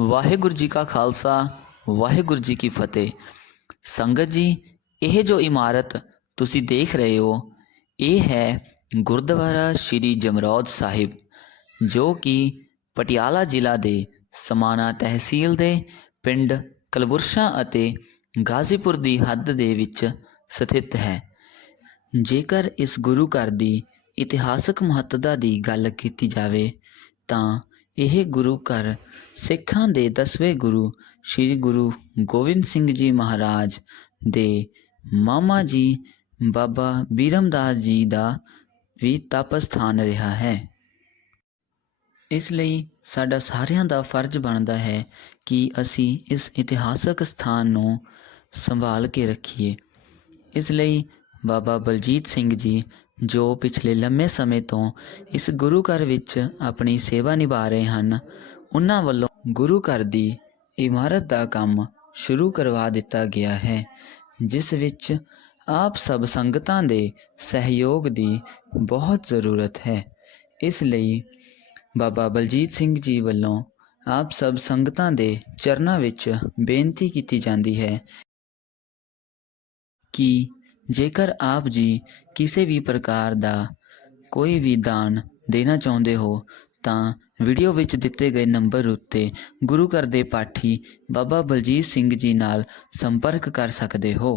ਵਾਹਿਗੁਰੂ ਜੀ ਕਾ ਖਾਲਸਾ, ਵਾਹਿਗੁਰੂ ਜੀ ਕੀ ਫਤਿਹ। ਸੰਗਤ ਜੀ, ਇਹ ਜੋ ਇਮਾਰਤ ਤੁਸੀਂ ਦੇਖ ਰਹੇ ਹੋ, ਇਹ ਹੈ ਗੁਰਦੁਆਰਾ ਸ਼੍ਰੀ ਜਮਰੌਦ ਸਾਹਿਬ, ਜੋ ਕਿ ਪਟਿਆਲਾ ਜ਼ਿਲ੍ਹਾ ਦੇ ਸਮਾਣਾ ਤਹਿਸੀਲ ਦੇ ਪਿੰਡ ਕਲਬੁਰਸ਼ਾ ਅਤੇ ਗਾਜ਼ੀਪੁਰ ਦੀ ਹੱਦ ਦੇ ਵਿੱਚ ਸਥਿਤ ਹੈ। ਜੇਕਰ ਇਸ ਗੁਰੂ ਘਰ ਦੀ ਇਤਿਹਾਸਕ ਮਹੱਤਤਾ ਦੀ ਗੱਲ ਕੀਤੀ ਜਾਵੇ, ਤਾਂ ਇਹ ਗੁਰੂ ਘਰ ਸਿੱਖਾਂ ਦੇ 10ਵੇਂ ਗੁਰੂ ਸ੍ਰੀ ਗੁਰੂ ਗੋਬਿੰਦ ਸਿੰਘ ਜੀ ਮਹਾਰਾਜ ਦੇ ਮਾਮਾ ਜੀ ਬਾਬਾ ਬੀਰਮਦਾਸ ਜੀ ਦਾ ਵੀ ਤਪ ਸਥਾਨ ਰਿਹਾ ਹੈ। ਇਸ ਲਈ ਸਾਡਾ ਸਾਰਿਆਂ ਦਾ ਫਰਜ਼ ਬਣਦਾ ਹੈ ਕਿ ਅਸੀਂ ਇਸ ਇਤਿਹਾਸਕ ਸਥਾਨ ਨੂੰ ਸੰਭਾਲ ਕੇ ਰੱਖੀਏ। ਇਸ ਲਈ ਬਾਬਾ ਬਲਜੀਤ ਸਿੰਘ ਜੀ, ਜੋ ਪਿਛਲੇ ਲੰਮੇ ਸਮੇਂ ਤੋਂ ਇਸ ਗੁਰੂ ਘਰ ਵਿੱਚ ਆਪਣੀ ਸੇਵਾ ਨਿਭਾ ਰਹੇ ਹਨ, ਉਹਨਾਂ ਵੱਲੋਂ ਗੁਰੂ ਘਰ ਦੀ ਇਮਾਰਤ ਦਾ ਕੰਮ ਸ਼ੁਰੂ ਕਰਵਾ ਦਿੱਤਾ ਗਿਆ ਹੈ, ਜਿਸ ਵਿੱਚ ਆਪ ਸਭ ਸੰਗਤਾਂ ਦੇ ਸਹਿਯੋਗ ਦੀ ਬਹੁਤ ਜ਼ਰੂਰਤ ਹੈ। ਇਸ ਲਈ ਬਾਬਾ ਬਲਜੀਤ ਸਿੰਘ ਜੀ ਵੱਲੋਂ ਆਪ ਸਭ ਸੰਗਤਾਂ ਦੇ ਚਰਨਾਂ ਵਿੱਚ ਬੇਨਤੀ ਕੀਤੀ ਜਾਂਦੀ ਹੈ ਕਿ ਜੇਕਰ ਆਪ ਜੀ ਕਿਸੇ ਵੀ ਪ੍ਰਕਾਰ ਦਾ ਕੋਈ ਵੀ ਦਾਨ ਦੇਣਾ ਚਾਹੁੰਦੇ ਹੋ, ਤਾਂ ਵੀਡੀਓ ਵਿੱਚ ਦਿੱਤੇ ਗਏ ਨੰਬਰ ਉੱਤੇ ਗੁਰੂ ਘਰ ਦੇ ਪਾਠੀ ਬਾਬਾ ਬਲਜੀਤ ਸਿੰਘ ਜੀ ਨਾਲ ਸੰਪਰਕ ਕਰ ਸਕਦੇ ਹੋ।